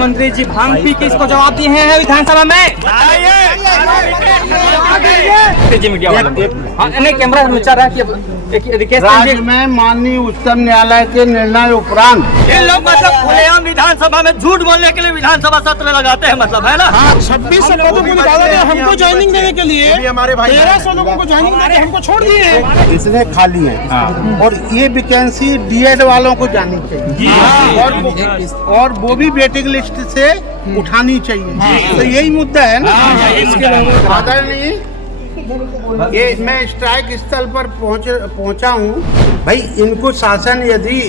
मुख्यमंत्री जी भांग पी के इसको जवाब दिए हैं विधानसभा में। मीडिया वाला नहीं कैमरा नचा रहा है कि राज्य में माननीय उच्चतम न्यायालय के निर्णय उपरांत ये लोग मतलब खुलेआम विधानसभा में झूठ बोलने के लिए विधानसभा सत्र लगाते हैं, मतलब है ना। 26 पदों को निकाला गया हमको ज्वाइनिंग देने के लिए, 1300 लोगों को ज्वाइनिंग देने हमको छोड़ दिए। इसने खाली है और ये वैकेंसी डीएड वालों को जानी चाहिए और वो भी वेटिंग लिस्ट से उठानी चाहिए। तो यही मुद्दा है ना। आदरणीय ये मैं स्ट्राइक स्थल पर पहुंचा हूं भाई। इनको शासन यदि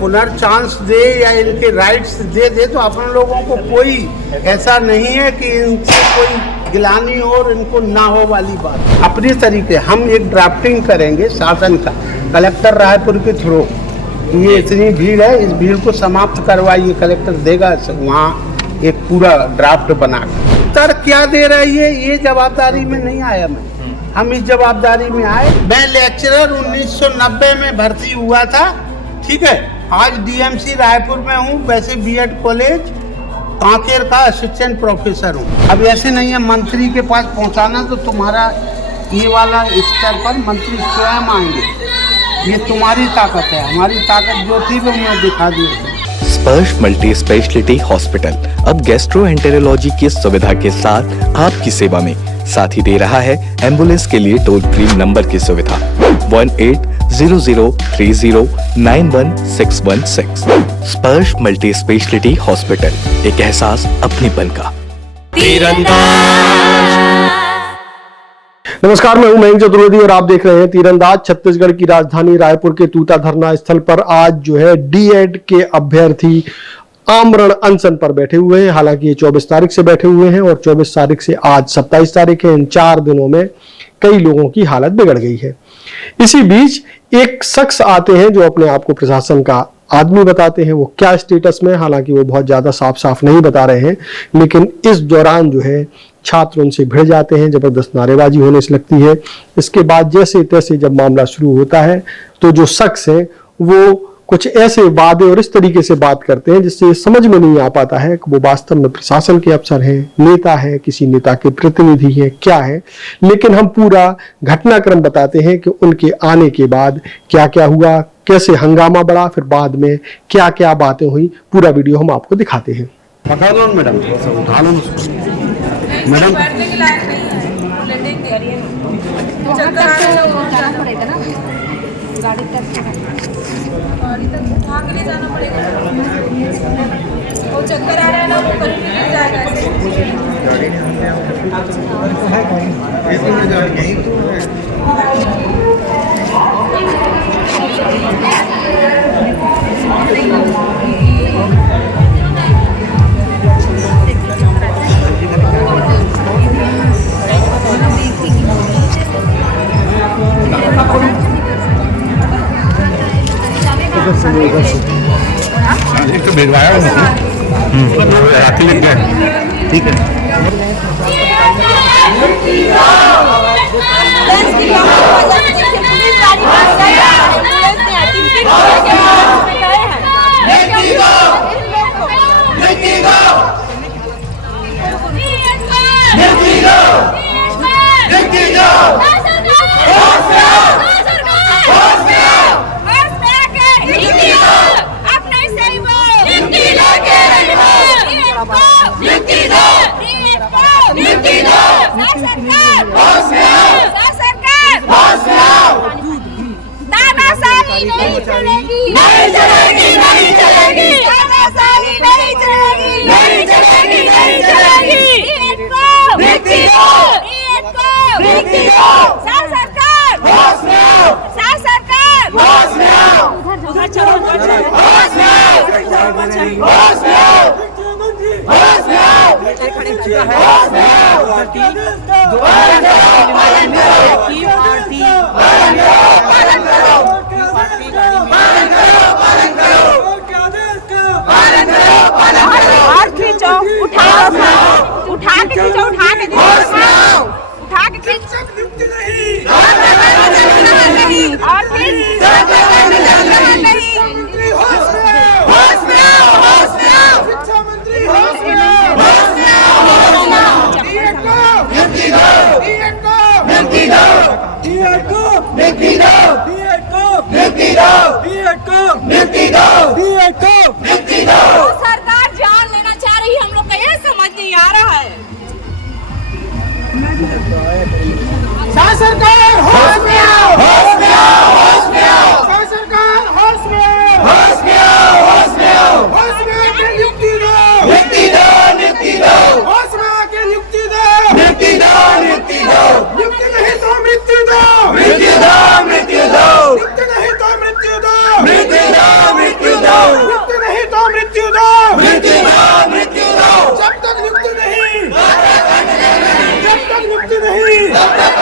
पुनर्चांस दे या इनके राइट्स दे तो अपन लोगों को कोई ऐसा नहीं है कि इनसे कोई गिलानी हो और इनको ना हो वाली बात। अपने तरीके हम एक ड्राफ्टिंग करेंगे शासन का कलेक्टर रायपुर के थ्रू। ये इतनी भीड़ है, इस भीड़ को समाप्त करवाइए। कलेक्टर देगा वहाँ एक पूरा ड्राफ्ट बना कर। उत्तर क्या दे रही है ये जवाबदारी में नहीं आया मैं। हम इस जवाबदारी में आए। मैं लेक्चरर 1990 में भर्ती हुआ था, ठीक है। आज डीएमसी रायपुर में हूँ, वैसे बीएड कॉलेज कांकेर का असिस्टेंट प्रोफेसर हूँ। अब ऐसे नहीं है मंत्री के पास पहुँचाना तो तुम्हारा ये वाला स्तर पर मंत्री स्वयं आएंगे। ये तुम्हारी ताकत है, हमारी ताकत जो थी वो मैं दिखा दी थी। स्पर्श मल्टी स्पेशलिटी हॉस्पिटल अब गैस्ट्रोएंटेरोलॉजी की सुविधा के साथ आपकी सेवा में, साथ ही दे रहा है एम्बुलेंस के लिए टोल फ्री नंबर की सुविधा 180030911616। स्पर्श मल्टी स्पेशलिटी हॉस्पिटल, एक एहसास अपनेपन का। नमस्कार, मैं हूं मयंक चतुर्वेदी और आप देख रहे हैं तीरंदाज। छत्तीसगढ़ की राजधानी रायपुर के तूता धरना स्थल पर आज जो है डीएड के अभ्यर्थी आमरण अनशन पर बैठे हुए हैं। हालांकि ये 24 तारीख से बैठे हुए हैं और 24 तारीख से आज 27 तारीख है। इन 4 दिनों में कई लोगों की हालत बिगड़ गई है। इसी बीच एक शख्स आते हैं जो अपने आप को प्रशासन का आदमी बताते हैं। वो क्या स्टेटस में, हालांकि वो बहुत ज्यादा साफ नहीं बता रहे हैं, लेकिन इस दौरान जो है छात्र उनसे भिड़ जाते हैं, जबरदस्त नारेबाजी होने से लगती है। इसके बाद जैसे तैसे जब मामला शुरू होता है तो जो शख्स है वो कुछ ऐसे वादे और इस तरीके से बात करते हैं जिससे समझ में नहीं आ पाता है कि वो वास्तव में प्रशासन के अफसर हैं, नेता है, किसी नेता के प्रतिनिधि है, क्या है। लेकिन हम पूरा घटनाक्रम बताते हैं कि उनके आने के बाद क्या क्या हुआ, कैसे हंगामा बढ़ा, फिर बाद में क्या क्या बातें हुई। पूरा वीडियो हम आपको दिखाते हैं। बता दो मैडम, उठा लो मैडम। गाड़ी तक उठा के ले जाना पड़ेगा। वो चक्कर आ रहा है ना, वो कभी भी गिर जाएगा ऐसे। एक तो भिजवाया राखी लग गया, ठीक है। तानाशाही नहीं चलेगी, नहीं चलेगी, नहीं चलेगी। तानाशाही नहीं चलेगी, नहीं चलेगी, नहीं चलेगी। व्यक्ति को, व्यक्ति को, सरकार, सरकार, उधर चलो, होश में आओ, होश में आओ, होश में आओ, खड़े होश में आओ। पालन करो, पालन करो, पालन करो, पालन करो, पालन करो, पालन करो, पालन करो। और खींचो, उठाओ, उठा के खींचो, उठा के दिखाओ, उठा के खींचो। और नहीं, और फिर होश में आओ, होश में आओ, होश में आओ, शिक्षा मंत्री होश में सरकार जान लेना चाह रही है, हम लोग का ये समझ नहीं आ रहा है। सरकार होश में आओ, होश में आओ, होश में आओ, सरकार होश में आओ, होश में आओ, होश में आओ, होश में आके नियुक्ति दो, नियुक्ति दो, नियुक्ति दो, होश में आके नियुक्ति दो, नियुक्ति दो, नियुक्ति दो, नियुक्ति नहीं तो मृत्यु दो, मृत्यु दो, मृत्यु दो, नियुक्ति नहीं तो मृत्यु दो, मृत्यु दो, मृत्यु दो, नियुक्ति नहीं तो मृत्यु दो, मृत्यु दो, मृत्यु दो, जब तक नियुक्ति नहीं, जब तक नियुक्ति नहीं, तब तक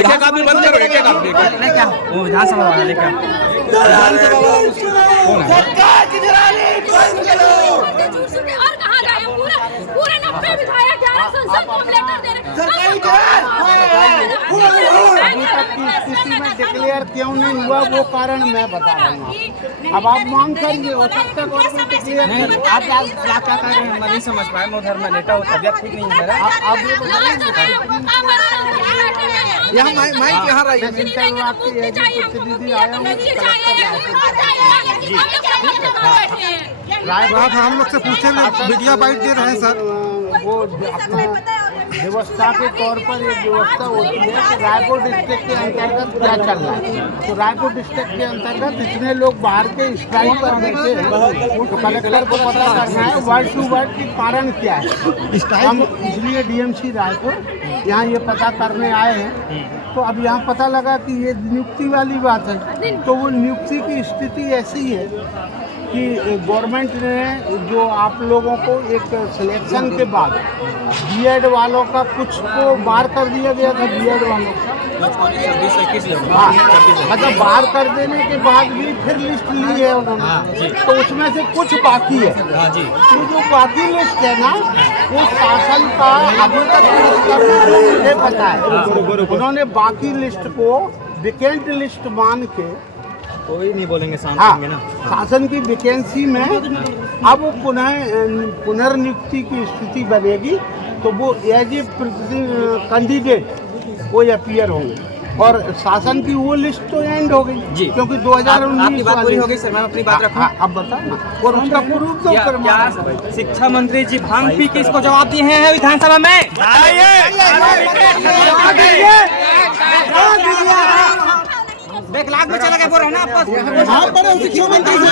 एक आदमी बंद करो, एक आदमी क्या वो विधानसभा वाला लेके सरकार की निराली बंद करो। और कहाँ गए पूरे 90 विधायक 11 संसद को हम लेकर दे रहे डिक्लेयर क्यों नहीं हुआ वो कारण मैं बता रहा हूँ। अब आप मांग करिए, हो सकता है डिक्लेयर आप क्या कह रहे हैं, मैं नहीं समझ पाया। मैं उधर में लेटा हूँ, तबियत ठीक नहीं है मेरा। आप ये यहाँ माइक यहाँ रही है, प्रतिनिधि आया हूँ, आप हम लोग से पूछेंगे, मीडिया बाइट दे रहे हैं सर। वो अपना व्यवस्था के तौर पर एक व्यवस्था होती है कि रायपुर डिस्ट्रिक्ट के अंतर्गत क्या चल रहा है। तो रायपुर डिस्ट्रिक्ट के अंतर्गत इतने लोग बाहर के स्ट्राइक पर बैठे हैं, तो कलेक्टर को पता करना है वर्ड टू वर्ड की कारण क्या है। हम इसलिए डीएमसी रायपुर यहाँ ये पता करने आए हैं। तो अब यहाँ पता लगा कि ये नियुक्ति वाली बात है। तो वो नियुक्ति की स्थिति ऐसी है कि गवर्नमेंट ने जो आप लोगों को एक सिलेक्शन के बाद बीएड वालों का कुछ को बाहर कर दिया गया था, बीएड वालों का हाँ, मतलब बाहर कर देने के बाद भी फिर लिस्ट ली है उन्होंने, तो उसमें से कुछ बाकी है। तो जो बाकी लिस्ट है ना, वो शासन का अभी तक मुझे पता है, उन्होंने बाकी लिस्ट को वैकेंट लिस्ट मान के कोई नहीं बोलेंगे हाँ, शासन की वैकेंसी में अब पुनर्नियुक्ति की स्थिति बनेगी, तो वो एज ए कैंडिडेट वो अपीयर होंगे और शासन की वो लिस्ट तो एंड हो गई जी, क्योंकि 2019 बात पूरी हो गई सर। मैं अपनी बात रखूं, अब बताओ ना, और उसका प्रूफ दो। क्या शिक्षा मंत्री जी भांग पी के इसको जवाब दिए हैं विधानसभा में? बैकलॉग में चला गया बोल रहे हैं ना आपस शिक्षा मंत्री से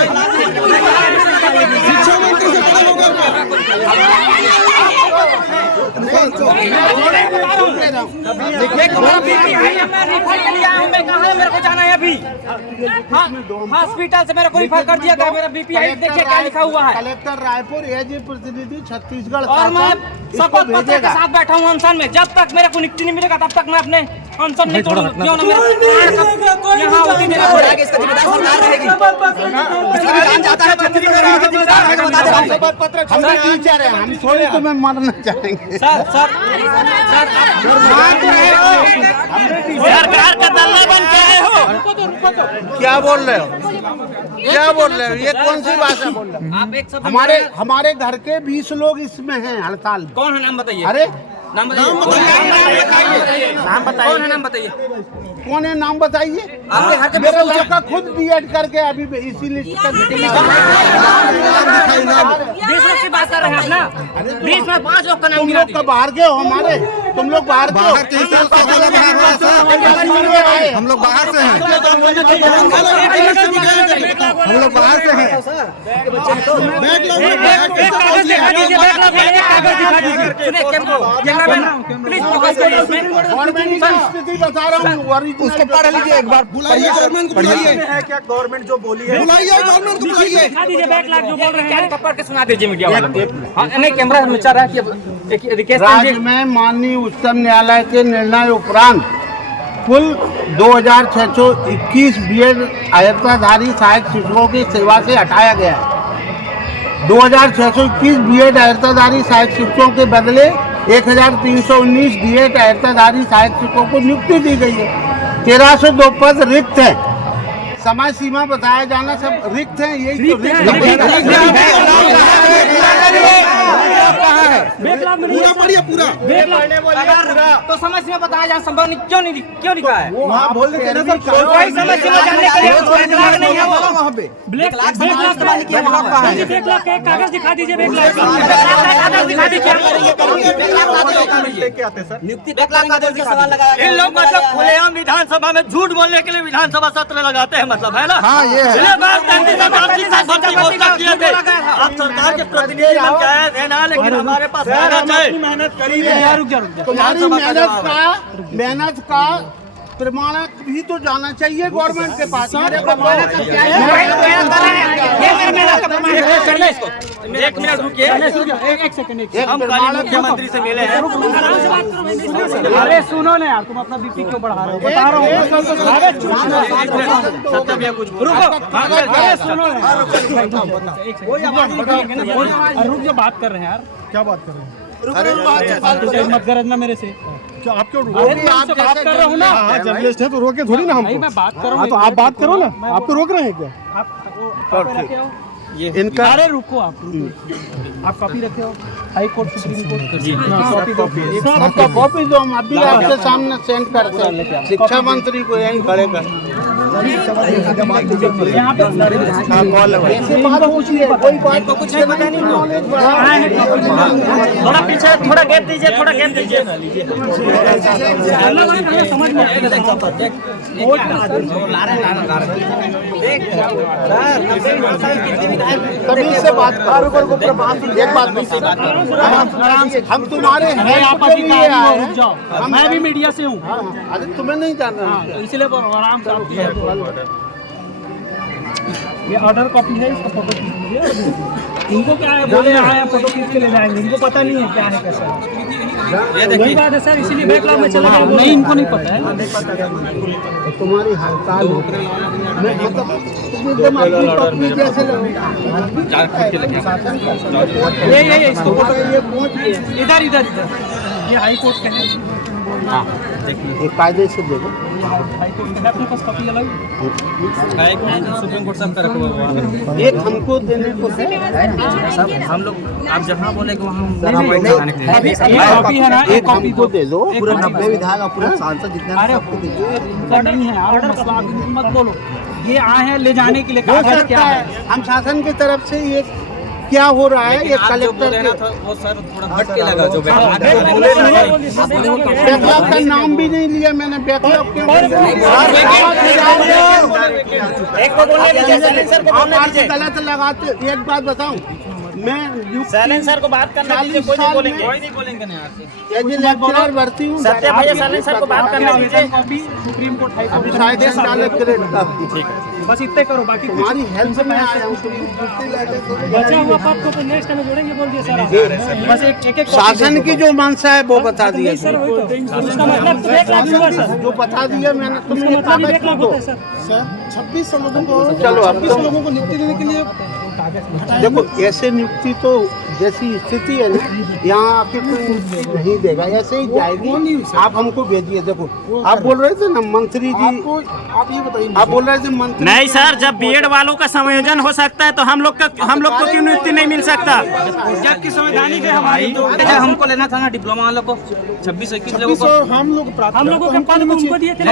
मेरे को जाना है अभी हॉस्पिटल से, मेरे को रिफर कर दिया गया। मेरा बीपी हाई देखिए क्या लिखा हुआ है। कलेक्टर रायपुर एज ए प्रतिनिधि छत्तीसगढ़ और मैं शपथ पत्र के साथ बैठा हूँ अनशन में। जब तक मेरे को नियुक्ति नहीं मिलेगा तब तक मैं अपने अनशन नहीं तोड़ूंगा। क्यों ना मेरा यहाँ होती मेरा हम टीचर हैं, हम थोड़ी तुम्हें मारना चाहेंगे। सर सरकार का दल्ला बन के आए हो। क्या बोल रहे हो, क्या बोल रहे हो, ये कौन सी भाषा बोल रहे हो? आप एक शब्द हमारे घर के 20 लोग इसमें हैं हड़ताल में। कौन है, नाम बताइए। अरे नाम बताइए। कौन है, नाम बताइए। कौन है, नाम बताइए। आपके घर के मेरा लड़का खुद बीएड करके अभी इसी लिस्ट का 20 लोग की बात कर रहे हैं आप ना। 20 में 5 लोग का नाम तुम गिरा लोग का बाहर के हो, हमारे तुम लोग बाहर के हो। हम लोग बाहर से हैं, हम लोग बाहर से हैं। गवर्नमेंट की स्थिति बता रहा हूँ, उसको पढ़ लीजिए एक बार, बुलाइए गवर्नमेंट को, बुलाइए। क्या गवर्नमेंट जो बोली है, बुलाइए गवर्नमेंट को, बुलाइए। बैकलॉग जो बोल रहे हैं पकड़ के सुना दीजिए मीडिया वालों को। नहीं, कैमरा में चल रहा है कि रिक्वेस्ट राज्य में माननीय उच्चतम न्यायालय के निर्णय उपरांत कुल 2621 बीएड अयर्ताधारी सहायक शिक्षकों की सेवा से हटाया गया है। 2621 बीएड अयर्ताधारी सहायक शिक्षकों के बदले 1319 बीएड अयर्ताधारी सहायक शिक्षकों को नियुक्ति दी गई है। 1302 पद रिक्त हैं। समय सीमा बताया जाना सब रिक्त हैं, यही तो रिक्त पूरा पढ़िए पूरा। तो समय सीमा बताया जाना संभव नहीं, क्यों लिखा है? वहाँ बोल रहे थे ना सर, कोई समय सीमा जानने के लिए बैकलॉग नहीं है वो। वहाँ पे बैकलॉग का एक कागज दिखा दीजिए, बैकलॉग का कागज दिखा दीजिए। इन लोग मतलब खुलेआम विधानसभा में झूठ बोलने के लिए विधानसभा सत्र लगाते हैं, मतलब है ना? हाँ, ये है। आप सरकार के प्रतिनिधि बन के आए थे ना, लेकिन हमारे पास मेहनत है। तुम्हारी मेहनत का प्रमाणक भी तो जाना चाहिए गवर्नमेंट के पास। मेरे प्रमाणक का क्या है? एक मिनट रुकिए, एक सेकंड। हम कल मुख्यमंत्री से मिले हैं। अरे सुनो ना यार, तुम अपना बीपी क्यों बढ़ा रहे हो? बता रहा हूँ। सत्य भैया कुछ रुको, सुनो रुक जो बात कर रहे हैं यार। क्या बात कर रहे हैं? मत गरजना मेरे से। क्या आप क्यों आप बात कर रहा हूँ ना। हाँ जर्नलिस्ट है तो रोके थोड़ी ना भाई मैं बात कर रहा हूँ। तो आप बात करो ना, आपको रोक रहे हैं क्या? इनका अरे रुको, आप कॉपी रखे हो? हाई कोर्ट, सुप्रीम कोर्ट जी कॉपी दो। आपका कॉपी दो, हम अभी आपके सामने सेंड करते हैं। शिक्षा मंत्री को यहीं खड़े कर यहाँ पे ऐसे बात पूछिए, कोई बात को कुछ पता नहीं। नॉलेज बढ़ा, थोड़ा पीछे, थोड़ा गैप दीजिए, थोड़ा गैप दीजिए। समझ में तभी से बात करो। एक बात हम तुम्हारे हैं, आप अभी रुक जाओ, मैं भी मीडिया से हूँ। अरे तुम्हें नहीं जानना। इसलिए आराम से ये ऑर्डर कॉपी है, इसका फोटो खींच लीजिए। इनको क्या है, बोले आए फोटो खींच के ले जाएंगे, इनको पता नहीं है क्या है कैसा है। वही बात है सर, इसीलिए बैकलॉग में चला गया। नहीं, इनको नहीं पता है। तुम्हारी हड़ताल हो गई, मैं मतलब एकदम अपनी पत्नी जैसे ये इसको फोटो ये पहुंच गए इधर इधर इधर। ये हाई कोर्ट का है। हाँ देखिए, कायदे से देखो। हाई कोर्ट का है, अपने पास कॉपी लगाई। सुप्रीम कोर्ट साहब का रखा हुआ है। एक हमको देने को है। हम लोग आप जहाँ बोले वहाँ कॉपी है ना, एक कॉपी को दे दो। पूरा 90 विधायक और पूरा सांसद जितना सबको दीजिए। ऑर्डर नहीं है, ऑर्डर मत बोलो। ये आए हैं ले जाने के लिए, हो कागज सकता क्या है? है हम शासन की तरफ से ये क्या हो रहा है, ये कलेक्टर के वो सर थोड़ा हटके लगा जो बैकलॉग का नाम भी नहीं लिया मैंने। बैकलॉग के गलत लगाते। एक बात बताऊं, मैं सैलेंसर को बात करने दीजिए, कोई नहीं बोलेंगे, कोई नहीं बोलेंगे ना यहाँ से। लेक्चरर भर्ती हूँ। सत्य भैया सैलेंसर को बात करने दीजिए। कॉपी सुप्रीम कोर्ट हाई अभी शायद एक साल ग्रेड का बस इतने करो, बाकी तुम्हारी हेल्प में आया हूँ। बचा हुआ पद को नेक्स्ट टाइम जोड़ेंगे, बोल दिया सर। बस एक शासन की जो मंशा है वो बता दिया। सर वही तो इसका मतलब तो बैकलॉग हुआ सर। जो बता दिया मैंने, तुम ये मतलब कागज बैकलॉग दो। होता है सर। 26 लोगों को, चलो अब 26 लोगों को नियुक्ति देने के लिए देखो, ऐसे नियुक्ति तो जैसी स्थिति है ना, यहाँ आके कोई नियुक्ति नहीं देगा, ऐसे ही जाएगी। आप हमको भेजिए। देखो, आप बोल रहे थे ना मंत्री जी, आप ये बताइए। आप बोल रहे थे मंत्री। नहीं सर, जब बीएड वालों का संयोजन हो सकता है तो हम लोग को क्यों नियुक्ति नहीं मिल सकता? जबकि संवैधानिक है हमारी। हमको लेना था ना डिप्लोमा वालों को, 26-21 लोगों को। हम लोग के पद उनको दिए थे,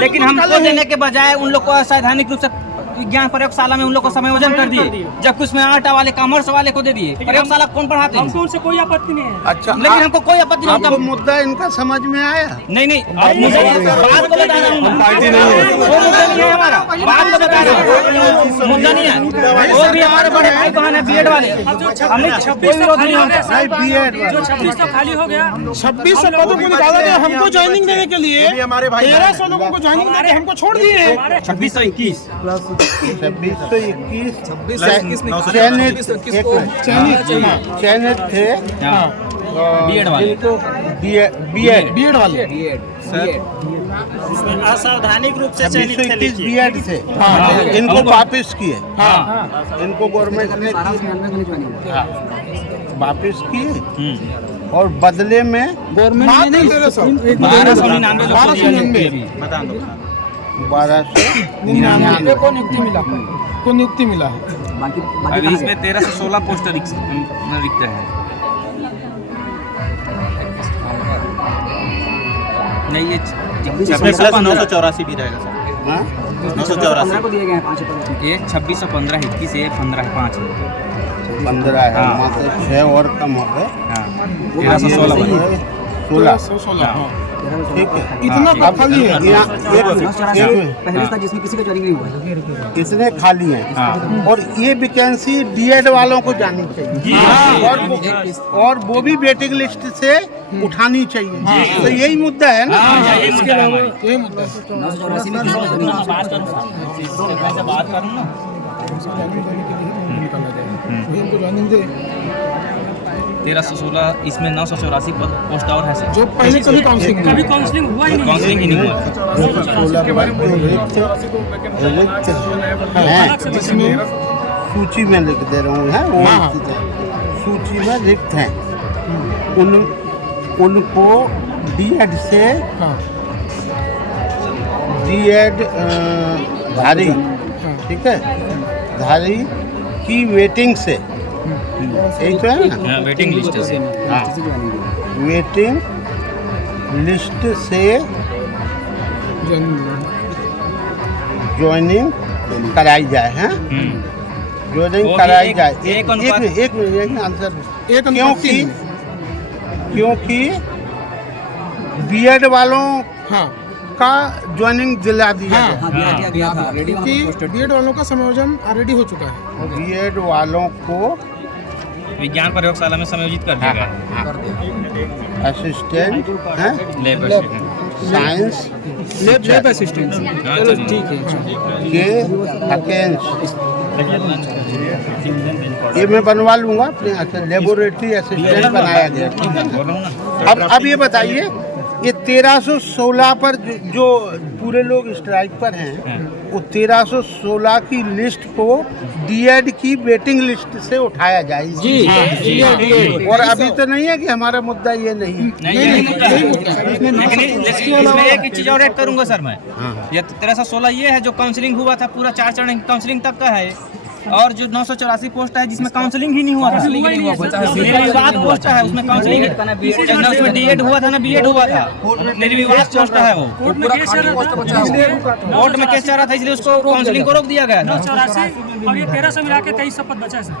लेकिन हमको देने के बजाय उन लोग को असंवैधानिक रूप से विज्ञान प्रयोगशाला में उन लोग को समायोजन कर दिए, जबकि उसमें आर्ट वाले कॉमर्स वाले को दे दिए। प्रयोगशाला कौन पढ़ाते हैं? हमको उनसे कोई आपत्ति नहीं है। अच्छा, लेकिन हमको कोई आपत्ति नहीं। आपको मुद्दा इनका समझ में आया? नहीं नहीं, आप मुझे बात को बता रहा हूँ। पार्टी नहीं है, वो मुद्दा नहीं है हमारा। बात को बता रहा हूँ, मुद्दा नहीं है। और भी हमारे बड़े भाई बहन है बीएड वाले। हमने 26 विरोध नहीं होगा। 26 तो खाली हो गया। 26 पदों को निकाला गया हमको ज्वाइनिंग देने के लिए। 1300 लोगों को ज्वाइनिंग देके हमको छोड़ दिए। 26-21 चयनित थे बीएड वाले। बीएड बीएड वाले असावधानिक रूप से चयनित थे 2621 बीएड थे, इनको वापस किए। इनको गवर्नमेंट ने वापस किए और बदले में गवर्नमेंट ने नहीं 1299 को नियुक्ति मिला है। अभी इसमें 1316 पोस्ट रिक्त है। नहीं ये 984 भी रहेगा सर। 984 को दिए गए हैं 5 ये 2615 21 ये 15 5 15 है, मतलब 6 और कम हो गए। 1316 16 ठीक है। इतना खाली है पहले था जिसमें किसी का ज्वाइनिंग नहीं हुआ। कितने खाली हैं और ये वैकेंसी डीएड वालों को जानी चाहिए और वो भी वेटिंग लिस्ट से उठानी चाहिए। तो यही मुद्दा है ना। इसके अलावा यही मुद्दा है। 984 में किसी का ज्वाइनिंग नहीं बात करूँ ना इनको ज्वाइनिंग दे 1316 इसमें 984 पोस्ट और है सर। जो पहले कभी काउंसलिंग हुआ ही काउंसलिंग ही नहीं हुआ। 16 के बाद रिक्त हैं, सूची में लिख दे रहा हूँ, है वो सूची में रिक्त हैं, उनको डीएड से डीएड धारी, ठीक है, धारी की वेटिंग से, यही तो है ना, वेटिंग लिस्ट से। हाँ, वेटिंग लिस्ट से ज्वाइनिंग कराई जाए। हैं ज्वाइनिंग कराई जाए। एक मिनट आंसर। क्योंकि बीएड वालों का ज्वाइनिंग दिला दिया गया। बीएड वालों का समायोजन ऑलरेडी हो चुका है। बीएड वालों को विज्ञान प्रयोगशाला में समायोजित कर दिया गया। असिस्टेंट है, लैब साइंस लैब असिस्टेंट ठीक है के वैकेंसी ये मैं बनवा लूंगा अपने यहाँ। लेबोरेटरी असिस्टेंट बनाया गया। अब ये बताइए, ये 1316 पर जो पूरे लोग स्ट्राइक पर हैं, वो 1316 की लिस्ट को डीएड की वेटिंग लिस्ट से उठाया जाए। जी और अभी तो नहीं है कि हमारा मुद्दा ये नहीं है। इसमें एक चीज और ऐड करूंगा सर मैं। ये 1316 ये है जो काउंसलिंग हुआ था, पूरा 4 चरण काउंसलिंग तक का है। और जो 984 पोस्ट है जिसमें काउंसलिंग ही नहीं हुआ था, निर्विवाद पोस्ट है, उसमें काउंसलिंग ना उसमें डीएड हुआ था ना बीएड हुआ था, निर्विवाद पोस्ट है वो। कोर्ट में केस चल रहा था इसलिए उसको काउंसलिंग को रोक दिया गया था। और ये 1300 मिला के 2300 पद बचा है सर।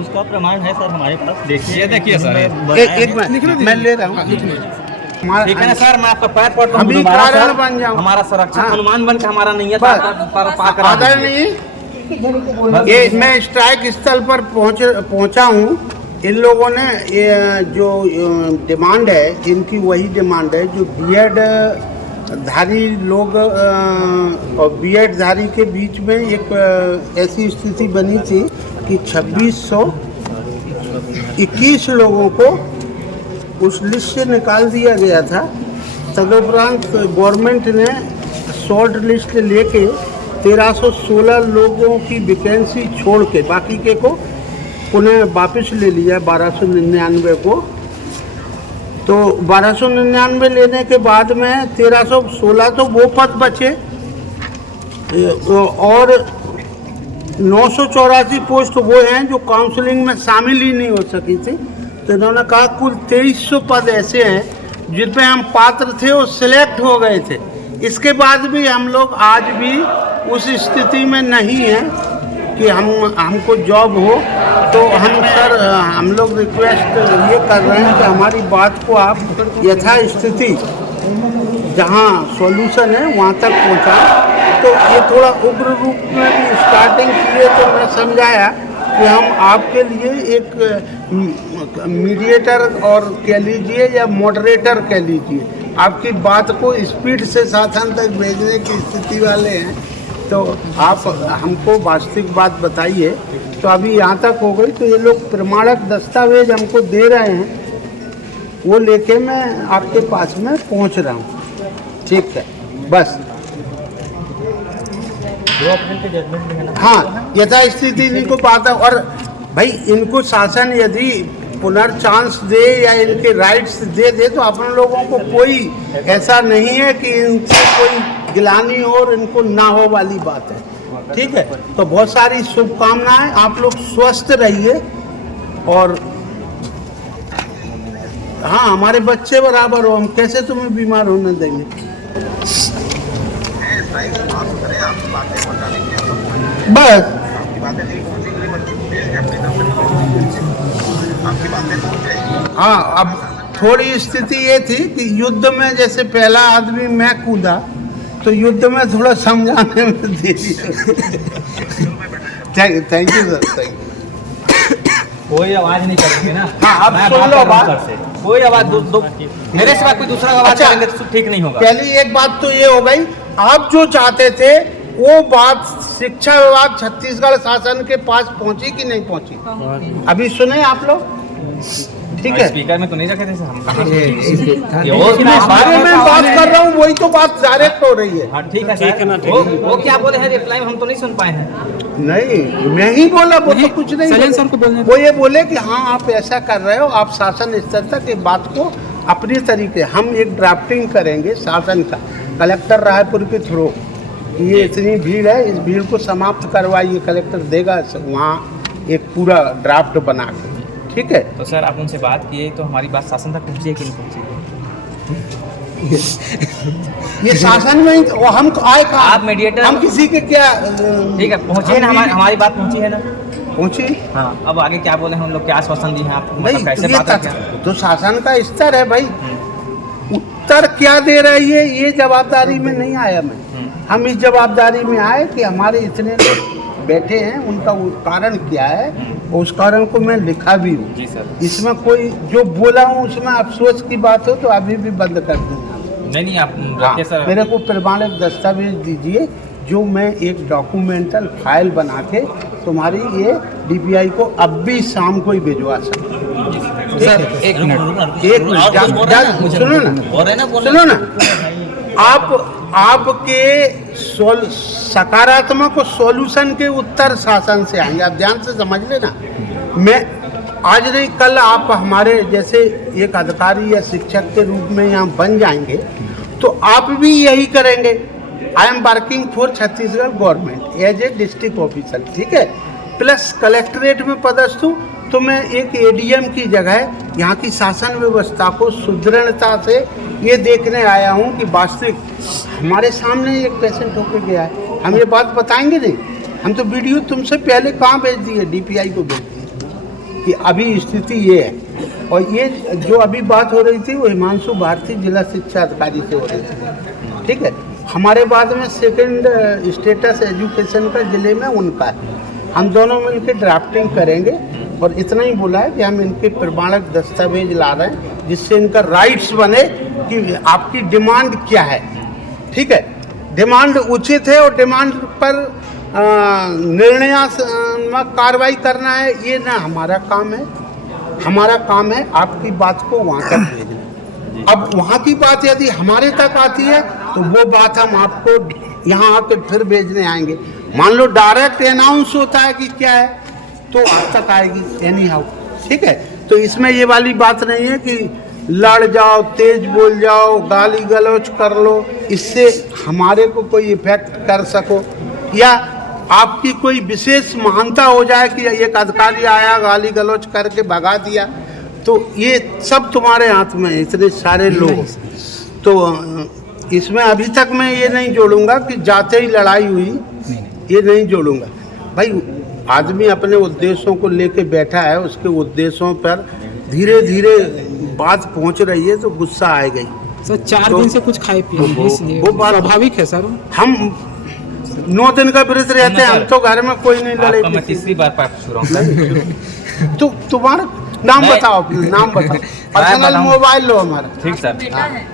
उसका प्रमाण है सर हमारे पास, देखिए देखिए सर। एक मिनट मैं ले रहा हूँ। ठीक है ना सर, मैं आपका पैर पड़ अभी कारण बन जाऊँ। हमारा संरक्षण अनुमान बन के हमारा नहीं है नहीं। ये मैं स्ट्राइक स्थल पर पहुंचा हूं। इन लोगों ने ये जो डिमांड है, इनकी वही डिमांड है जो बीएड धारी लोग और बीएड धारी के बीच में एक ऐसी स्थिति बनी थी कि 2621 लोगों को उस लिस्ट से निकाल दिया गया था। तदुपरांत गवर्नमेंट ने शॉर्ट लिस्ट लेके 1316 लोगों की वैकेंसी छोड़ के बाकी के को उन्हें वापस ले लिया 1299 को। तो 1299 लेने के बाद में 1316 तो वो पद बचे और 984 पोस्ट वो हैं जो काउंसलिंग में शामिल ही नहीं हो सकी थी। तो इन्होंने कहा कुल 2300 पद ऐसे हैं जिनमें हम पात्र थे वो सिलेक्ट हो गए थे। इसके बाद भी हम लोग आज भी उस स्थिति में नहीं है कि हमको जॉब हो। तो हम लोग रिक्वेस्ट ये कर रहे हैं कि हमारी बात को आप यथास्थिति जहाँ सॉल्यूशन है वहाँ तक पहुँचाएं। तो ये थोड़ा उग्र रूप में भी स्टार्टिंग किए तो मैं समझाया कि हम आपके लिए एक मीडिएटर और कह लीजिए या मॉडरेटर कह लीजिए, आपकी बात को स्पीड से शासन तक भेजने की स्थिति वाले हैं। तो आप हमको वास्तविक बात बताइए। तो अभी यहाँ तक हो गई, तो ये लोग प्रमाणक दस्तावेज हमको दे रहे हैं, वो लेके मैं आपके पास में पहुँच रहा हूँ। ठीक है, बस। हाँ, यथास्थिति इनको बात है। और भाई इनको शासन यदि पुनर्चांस दे या इनके राइट्स दे तो अपन लोगों को कोई ऐसा नहीं है कि इनसे कोई गिलानी हो और इनको ना हो वाली बात है। ठीक है, तो बहुत सारी शुभकामनाएं, आप लोग स्वस्थ रहिए। और हाँ, हमारे बच्चे बराबर हो, हम कैसे तुम्हें बीमार होने देंगे। बस हाँ, अब थोड़ी स्थिति ये थी कि युद्ध में जैसे पहला आदमी मैं कूदा तो युद्ध में थोड़ा समझाने में देरी। Thank you sir, thank you. कोई आवाज नहीं करेंगे ना। हाँ, अब मैं सुन बात लो कर रहा हूँ बात। सर से। कोई आवाज मेरे सिवा कोई दूसरा आवाज अच्छा, करेंगे तो ठीक नहीं होगा। पहली एक बात तो ये हो गई, आप जो चाहते थे वो बात शिक्षा विभाग छत्तीसगढ़ शासन के पास पहुंची कि नहीं पहुंची? अभी सुने आप लोग? ठीक है, स्पीकर में तो नहीं रखे थे सर हम। बारे में बात कर रहा हूँ, वही तो बात डायरेक्ट हो रही है। हाँ ठीक है सर। वो क्या बोले हैं रिप्लाई हम तो नहीं सुन पाए हैं। नहीं, मैं ही बोला, वो तो कुछ नहीं बोला। वो ये बोले कि हाँ आप ऐसा कर रहे हो, आप शासन स्तर तक ये बात को अपने तरीके, हम एक ड्राफ्टिंग करेंगे शासन का कलेक्टर रायपुर के थ्रू। ये इतनी भीड़ है, इस भीड़ को समाप्त करवाइए, कलेक्टर देगा वहाँ एक पूरा ड्राफ्ट बना के। ठीक है, तो सर आप उनसे बात किए तो हमारी बात शासन तक पहुंची है कि नहीं पहुंची? ये शासन में ही वो हम आए कहाँ? आप मीडिएटर, हम किसी के क्या? ठीक है, पहुंची है ना, हमारी बात पहुंची है ना? पहुंची। हाँ, अब आगे क्या बोले हैं हम लोग, क्या आश्वासन दिए हैं आपको, मतलब कैसे ये बात है क्या? तो शासन का स्तर है भाई, उत्तर क्या दे रही है ये जवाबदारी में नहीं आया मैं। हम इस जवाबदारी में आए कि हमारे इतने लोग बैठे हैं, उनका कारण क्या है, उस कारण को मैं लिखा भी हूँ। जी सर। इसमें कोई जो बोला हूँ उसमें अफसोस की बात हो तो अभी भी बंद कर दूंगा। नहीं आप हाँ, रखिए सर। मेरे को प्रमाणिक दस्तावेज दीजिए जो मैं एक डॉक्यूमेंटल फाइल बना के तुम्हारी ये डीपीआई को अब भी शाम को ही भिजवा सकता। सर एक मिनट, एक मिनट सुनो ना, आपके सकारात्मक और सॉल्यूशन के उत्तर शासन से आएंगे, आप ध्यान से समझ लेना। मैं आज नहीं कल आप हमारे जैसे एक अधिकारी या शिक्षक के रूप में यहाँ बन जाएंगे तो आप भी यही करेंगे। I am working for Chhattisgarh government as a district officer, ठीक है, प्लस कलेक्ट्रेट में पदस्थ हूँ। तो मैं एक एडीएम की जगह यहाँ की शासन व्यवस्था को सुदृढ़ता से ये देखने आया हूँ कि वास्तविक हमारे सामने एक पेशेंट होकर गया है, हम ये बात बताएंगे नहीं? हम तो वीडियो तुमसे पहले कहाँ भेज दिए, डीपीआई को भेज दिए कि अभी स्थिति ये है। और ये जो अभी बात हो रही थी वो हिमांशु भारती जिला शिक्षा अधिकारी से हो रही थी, ठीक है। हमारे बाद में सेकंड स्टेटस एजुकेशन का जिले में उनका है, हम दोनों मिलकर ड्राफ्टिंग करेंगे। और इतना ही बोला है कि हम इनके प्रमाणिक दस्तावेज ला रहे हैं जिससे इनका राइट्स बने कि आपकी डिमांड क्या है, ठीक है। डिमांड उचित है और डिमांड पर निर्णयात्मक कार्रवाई करना है, ये ना हमारा काम है। हमारा काम है आपकी बात को वहाँ तक भेजना। अब वहाँ की बात यदि हमारे तक आती है तो वो बात हम आपको यहाँ आकर फिर भेजने आएंगे। मान लो डायरेक्ट अनाउंस होता है कि क्या है तो आप तक आएगी एनी हाउ, ठीक है। तो इसमें ये वाली बात नहीं है कि लड़ जाओ, तेज बोल जाओ, गाली गलौज कर लो, इससे हमारे को कोई इफेक्ट कर सको या आपकी कोई विशेष महानता हो जाए कि एक अधिकारी आया गाली गलौज करके भगा दिया, तो ये सब तुम्हारे हाथ में है, इतने सारे लोग। तो इसमें अभी तक मैं ये नहीं जोड़ूंगा कि जाते ही लड़ाई हुई, ये नहीं जोड़ूंगा। भाई आदमी अपने उद्देश्यों को लेके बैठा है, उसके उद्देश्यों पर धीरे धीरे बात पहुंच रही है तो गुस्सा आएगा ही। सर 4 दिन से कुछ खाए पिए नहीं, इसलिए वो स्वाभाविक है सर। हम 9 दिन का व्रत रहते हैं, हम तो घर में कोई नहीं लड़े। मैं तीसरी बार पूछ रहा हूँ। तो तुम्हारा नाम बताओ, नाम बताओ, पर्सनल मोबाइल लो हमारा। ठीक सर,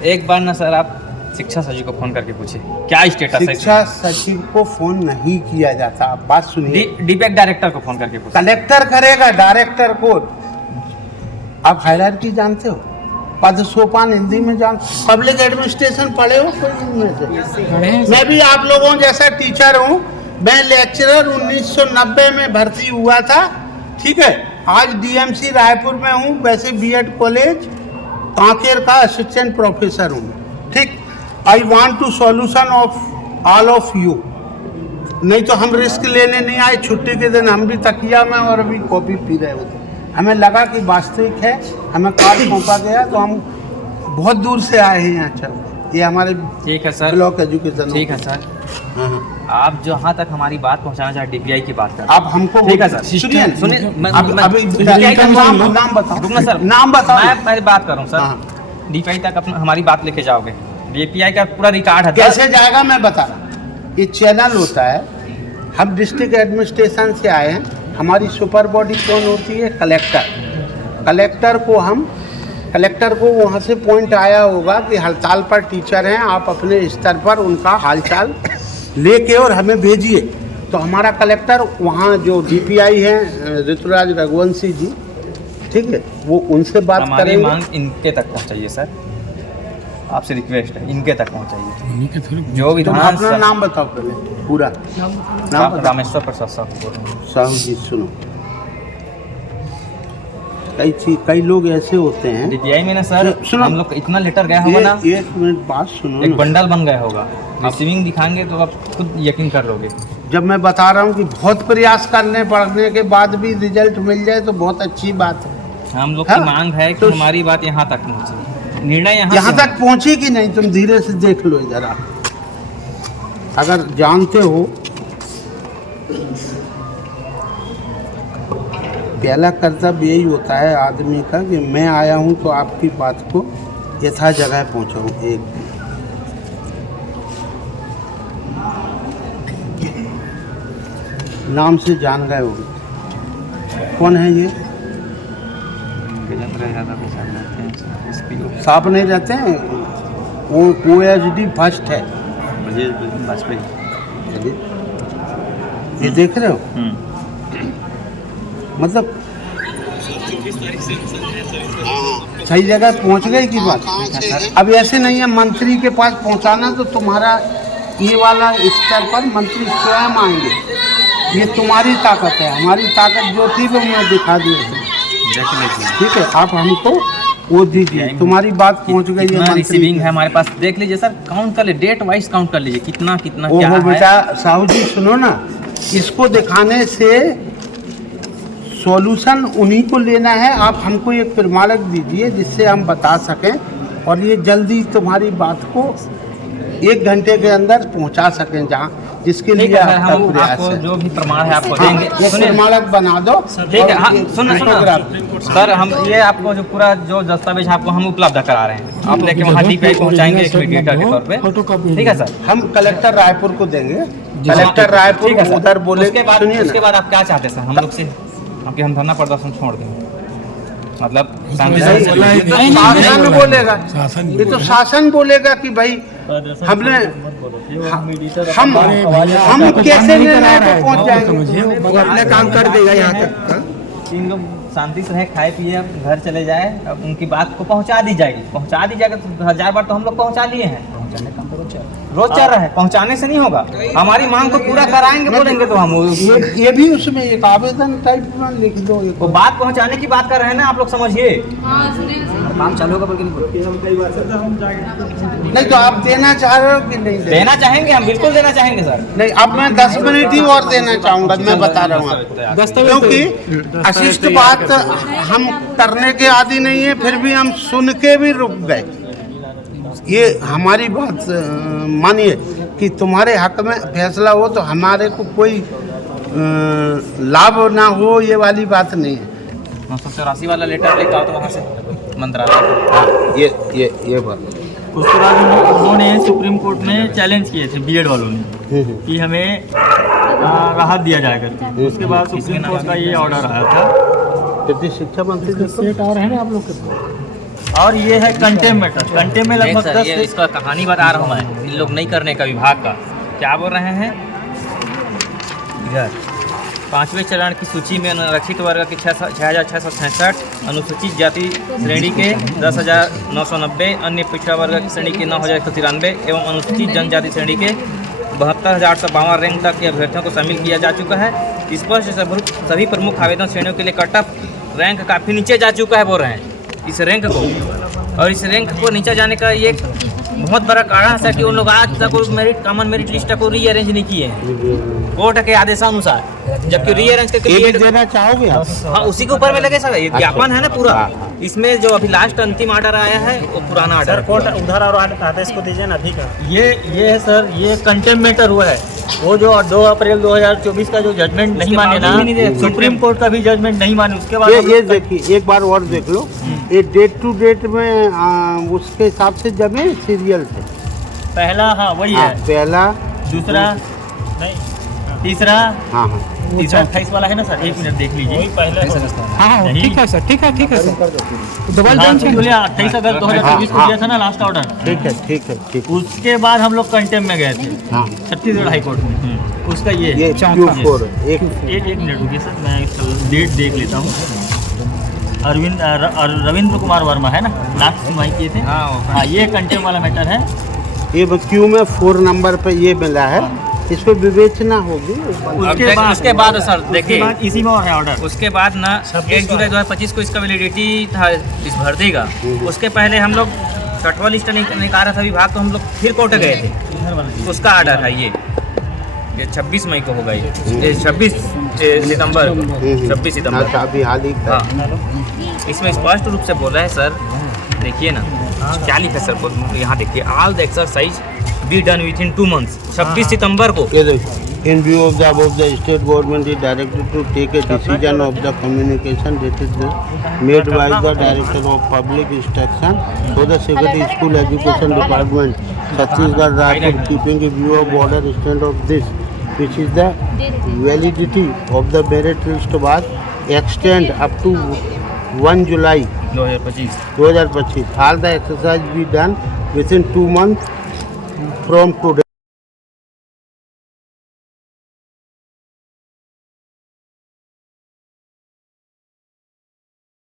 एक बार ना सर आप शिक्षा सचिव को फोन करके पूछे क्या स्टेटस है। शिक्षा सचिव को फोन नहीं किया जाता, आप बात सुनिए। डीपीआई डायरेक्टर को फोन करके पूछे। कलेक्टर करेगा, डायरेक्टर को। आप हायरार्की जानते हो? पद सोपान हिंदी में जान, पब्लिक एडमिनिस्ट्रेशन पढ़े हो कोई इनमें से? मैं भी आप लोगों जैसा टीचर हूँ। मैं लेक्चरर 1990 में भर्ती हुआ था, ठीक है। आज डीएमसी रायपुर में हूँ, वैसे बीएड कॉलेज कांकेर का असिस्टेंट प्रोफेसर हूँ, ठीक। I want to solution of all of you. नहीं तो हम रिस्क लेने नहीं आए। छुट्टी के दिन हम भी तकिया में और अभी कॉफी पी रहे होते। हमें लगा कि वास्तविक है, हमें कार्ड सौंपा गया तो हम बहुत दूर से आए हैं यहाँ चल। ये हमारे ठीक है सर, ब्लॉक एजुकेशन। ठीक है सर। हाँ। आप जहाँ तक हमारी बात पहुँचाना चाहे डीपीआई की बात कर, आप हमको ठीक है सर, सुनिए सुनिए, अभी DPI का नाम बताओ। रुकना सर, नाम बताओ। मैं बात कर रहा हूँ सर। हाँ। डीपीआई तक अपना हमारी बात लेके जाओगे, डीपीआई का पूरा रिकॉर्ड है। कैसे जाएगा मैं बता रहा। ये चैनल होता है, हम डिस्ट्रिक्ट एडमिनिस्ट्रेशन से आए हैं। हमारी सुपर बॉडी कौन होती है? कलेक्टर को वहाँ से पॉइंट आया होगा कि हड़ताल पर टीचर हैं, आप अपने स्तर पर उनका हालचाल लेके और हमें भेजिए। तो हमारा कलेक्टर वहाँ जो डीपीआई हैं ऋतुराज रघुवंशी जी, ठीक है, वो उनसे बात हमारी करेंगे। मांग इनके तक पहुँचाइए सर, आपसे रिक्वेस्ट है, इनके तक पहुँचाइए। जो भी तुम अपना नाम बताओ पहले पूरा नाम बताओ। रामेश्वर प्रसाद साहब। साहू जी सुनो, कई लोग ऐसे होते हैं डीपीआई में ना सर, सुनो, हम लोग इतना लेटर गया होगा ना, एक मिनट बात सुनो एक ना। बंडल बन गया होगा। रिसीविंग दिखाएंगे तो आप खुद यकीन कर लोगे। जब मैं बता रहा हूँ कि बहुत प्रयास करने पड़ने के बाद भी रिजल्ट मिल जाए तो बहुत अच्छी बात है। हम लोग हाँ, की मांग है कि तो हमारी बात यहाँ तक पहुँचे, निर्णय यहाँ तक पहुँचे कि नहीं तुम धीरे से देख लो जरा। अगर जानते हो पहला कर्तव्य यही होता है आदमी का कि मैं आया हूँ तो आपकी बात को यथा जगह पहुँचाऊँ। एक नाम से जान गए होंगे, कौन है ये? साफ नहीं रहते हैं, वो OSD फर्स्ट है। ये देख रहे हो, मतलब सही जगह पहुंच गई की बात। अब ऐसे नहीं है मंत्री के पास पहुंचाना तो तुम्हारा ये वाला स्तर पर मंत्री स्वयं आएंगे। ये तुम्हारी ताकत है, हमारी ताकत जो थी वो मैं दिखा दी थी, ठीक है। आप हमको वो दीजिए, तुम्हारी बात पहुंच गई है। रिसीविंग है हमारे पास, देख लीजिए सर, काउंट कर लीजिए, डेट वाइज काउंट कर लीजिए कितना कितना क्या है। बेटा साहू जी सुनो ना, इसको दिखाने से सॉल्यूशन उन्हीं को लेना है। आप हमको एक प्रमाणक दीजिए जिससे हम बता सकें और ये जल्दी तुम्हारी बात को 1 घंटे के अंदर पहुंचा सकें जहाँ जिसके लिए आपका प्रयास है। जो भी प्रमाण है आपको देंगे। ये प्रमाणक बना दो, ठीक है। हाँ, सुनो सर, हम ये आपको जो पूरा जो दस्तावेज आपको हम उपलब्ध करा रहे हैं, आप लेके वहाँ डीपीआई पहुँचाएंगे एक क्रिकेटर के तौर पे, ठीक है सर। हम कलेक्टर रायपुर को देंगे, कलेक्टर रायपुर उधर बोले। उसके बाद आप क्या चाहते हैं सर हम लोग से? आपके हम धरना प्रदर्शन छोड़ देंगे, मतलब शासन बोलेगा, ये तो शासन बोलेगा कि भाई हमने हम कैसे निर्णय पे पहुंच जाएंगे, वो अपने काम कर देगा। यहाँ तक तीन लोग शांति से रहे, खाए पिए, घर चले जाए, अब उनकी बात को पहुंचा दी जाएगा तो 1000 बार तो हम लोग पहुंचा लिए हैं। पहुंचाने का रोज चल रहा है, पहुंचाने से नहीं होगा। हमारी मांग को पूरा कराएंगे बोलेंगे तो हम ये भी उसमें एक आवेदन टाइप में लिख दो। वो बात पहुंचाने की बात कर रहे हैं ना, आप लोग समझिए। काम चालू होगा, नहीं तो आप देना चाह रहे हो कि नहीं देना चाहेंगे? हम बिल्कुल देना चाहेंगे सर। नहीं, अब मैं 10 मिनट ही और देना चाहूँगा, मैं बता रहा हूँ आपको, क्योंकि अशिष्ट बात हम करने के आदी नहीं है, फिर भी हम सुन के भी रुक गए। ये हमारी बात मानिए कि तुम्हारे हक में फैसला हो तो हमारे को कोई लाभ ना हो, ये वाली बात नहीं है। 984 वाला लेटर लेकर आओ तो वहाँ से मंत्रालय। ये बात उसके बाद उन्होंने सुप्रीम कोर्ट में चैलेंज किए थे बीएड वालों ने कि हमें राहत दिया जाए करके। उसके बाद सुप्रीम कोर्ट का ये ऑर्डर आया था। शिक्षा मंत्री और है ना आप लोग के, और ये है कंटेम मैटर। कंटेम में लगभग 10 इसका कहानी बता रहा हूँ मैं, इन लोग नहीं करने का विभाग का क्या बोल रहे हैं। इधर 5वें चरण की सूची में आरक्षित वर्ग के 6,667, अनुसूचित जाति श्रेणी के 10,990, अन्य पिछड़ा वर्ग की श्रेणी के 9,193 एवं अनुसूचित जनजाति श्रेणी के 72,852 रैंक तक के अभ्यर्थियों को शामिल किया जा चुका है। स्पष्ट सभी प्रमुख आवेदन श्रेणियों के लिए कट ऑफ रैंक काफ़ी नीचे जा चुका है बोल रहे हैं इस रैंक को, और इस रैंक को नीचे जाने का ये बहुत बड़ा कारण है कि उन लोग आज तक मेरिट कॉमन मेरिट लिस्ट को रीअरेंज नहीं किए हैं कोर्ट के आदेशानुसार, जबकि रीअरेंज के देना चाहोगे आप? हाँ उसी के ऊपर में लगे सर, ये ज्ञापन है ना पूरा, इसमें जो अभी लास्ट अंतिम ऑर्डर आया है वो पुराना ऑर्डर। कोर्ट उधर और आदेश को दीजिए ना अभी का। ये है सर, ये कंटेम्प्ट मैटर हुआ है। वो जो 2 अप्रैल 2024 का जो जजमेंट नहीं माने ना, सुप्रीम कोर्ट का भी जजमेंट नहीं माने, उसके बाद ये देखिए एक बार और देख लो, ये डेट टू डेट में उसके हिसाब से जमे सीरियल से पहला, हाँ वही है, पहला, दूसरा, तीसरा, हाँ तीसरा 28 वाला है ना सर, 1 मिनट देख लीजिए। हाँ ठीक है सर, ठीक है सर, डबल हाँ, 28 अगस्त 2024 को दिया था ना लास्ट ऑर्डर। ठीक है। उसके बाद हम लोग कंटेम्प्ट में गए थे हाँ छत्तीसगढ़ हाई कोर्ट में, उसका ये Q4 एक मिनट रुकिए सर, मैं इसका डेट देख लेता हूँ। रविंद्र कुमार वर्मा है ना, लास्ट सुनवाई किए थे। हाँ ये कंटेम्प्ट वाला मैटर है। ये क्यू में 4 नंबर पे ये मिला है, इसको विवेचना होगी। उसके बाद सर देखिए इसी में और है ऑर्डर। उसके बाद ना 1 जुलाई 2025 को इसका वैलिडिटी था इस भर्ती का, उसके पहले हम लोग 6वां लिस्ट निकाला था विभाग, तो हम लोग फिर कोर्ट गए थे, उसका ऑर्डर है ये 26 मई को होगा, ये 26 सितंबर 26 सितंबर अभी हाल ही हाँ, इसमें स्पष्ट रूप से बोल रहा है सर, देखिए ना क्या लिखा है सर, यहाँ देखिए, all the exercise be done with in 2 months, 26 सितंबर को। In view of the above, the state government is directed to take a decision of the communication that is made by the Director of Public Instruction for the Secretary School Education Department, Chhattisgarh, Raipur, keeping a view of order stand of this, which is the validity of the merit list was extend up to 1 July 2025. All the exercise be done within 2 months from today.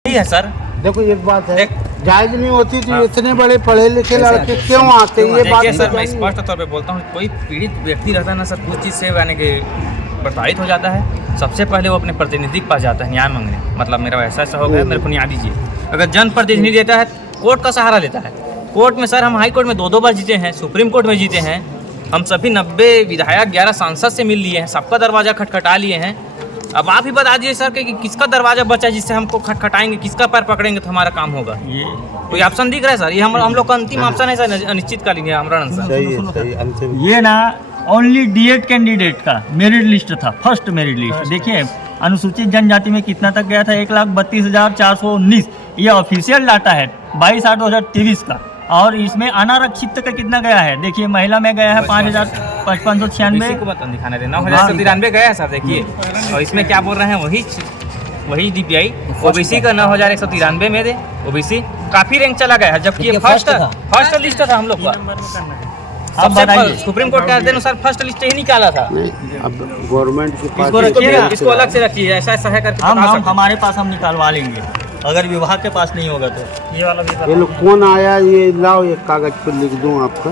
है sir, देखो एक बात है, जायज नहीं होती थी इतने बड़े पढ़े लिखे लड़के क्यों आते, ये बात देखिए सर, मैं स्पष्ट तौर पे बोलता हूँ, कोई पीड़ित व्यक्ति रहता है ना सर, कुछ चीज़ से यानी कि प्रताड़ित हो जाता है, सबसे पहले वो अपने प्रतिनिधि के पास जाता है न्याय मांगने, मतलब मेरा ऐसा हो गया, मेरे को न्याय दीजिए। अगर जनप्रतिनिधि देता है कोर्ट का सहारा लेता है। कोर्ट में सर हम हाई कोर्ट में 2 बार जीते हैं, सुप्रीम कोर्ट में जीते हैं, हम सभी 90 विधायक 11 सांसद से मिल लिए हैं, सबका दरवाज़ा खटखटा लिए हैं। अब आप ही बता दीजिए सर कि किसका दरवाजा बचा जिससे हमको खटखटाएंगे, किसका पैर पकड़ेंगे तो हमारा काम होगा। ये कोई ऑप्शन दिख रहा है सर, ये हम लोग का अंतिम ऑप्शन है सर, अनिश्चितकालीन है हमारा आंसर। सही ये ना ओनली डीएड कैंडिडेट का मेरिट लिस्ट था, फर्स्ट मेरिट लिस्ट। देखिए अनुसूचित जनजाति में कितना तक गया था, 1,32,419, ये ऑफिशियल डाटा है 22/8/2023 का। और इसमें अनारक्षित का कितना गया है, देखिए महिला में गया है 5,596 को बता दिखाने देना 9,193 गया है सर, देखिए। और इसमें क्या बोल रहे हैं, वही डीपीआई ओबीसी का 9,193 में दे, ओबीसी काफी रैंक चला गया है, जबकि ये फर्स्ट लिस्ट था हम लोग का। अब बताइए, सुप्रीम कोर्ट के अनुसार फर्स्ट लिस्ट ही निकाला था। अब गवर्नमेंट के पास इसको अलग से रखिए, ऐसा है करके हम हमारे पास हम निकालवा लेंगे, अगर विभाग के पास नहीं होगा तो। ये वाला भी ये लोग कौन आया, ये लाओ एक कागज पर लिख दूं आपका,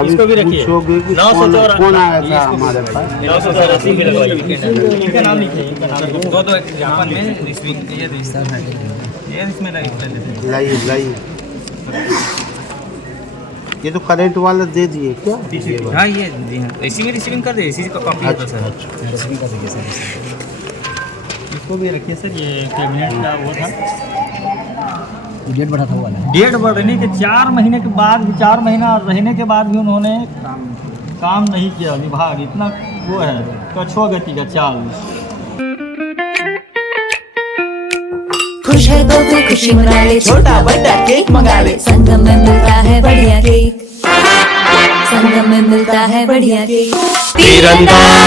अभी इसको भी रखिए। पूछोगे कि कौन आया था हमारे पास। 984 भी लगवाइए, इनका नाम लिखिए, इनका नाम लिखिए। दो ज्ञापन में ये इसमें लाइए ये तो करंट वाला दे दिए क्या? हाँ ये इसी में रिसीविंग कर दे, इसी का कॉपी है तो सर। इसको भी रखिए सर, ये कैबिनेट का वो था, डेट बढ़ा था वाला, डेट बढ़ने के 4 महीने के बाद, 4 महीना रहने के बाद भी उन्होंने काम नहीं किया। विभाग इतना वो है, कछुआ गति का चाल। खुश है तो कोई खुशी मना ले, छोटा बड़ा केक मंगा ले, संगम में मिलता है बढ़िया केक, संगम में मिलता है बढ़िया केक। तीरंदाज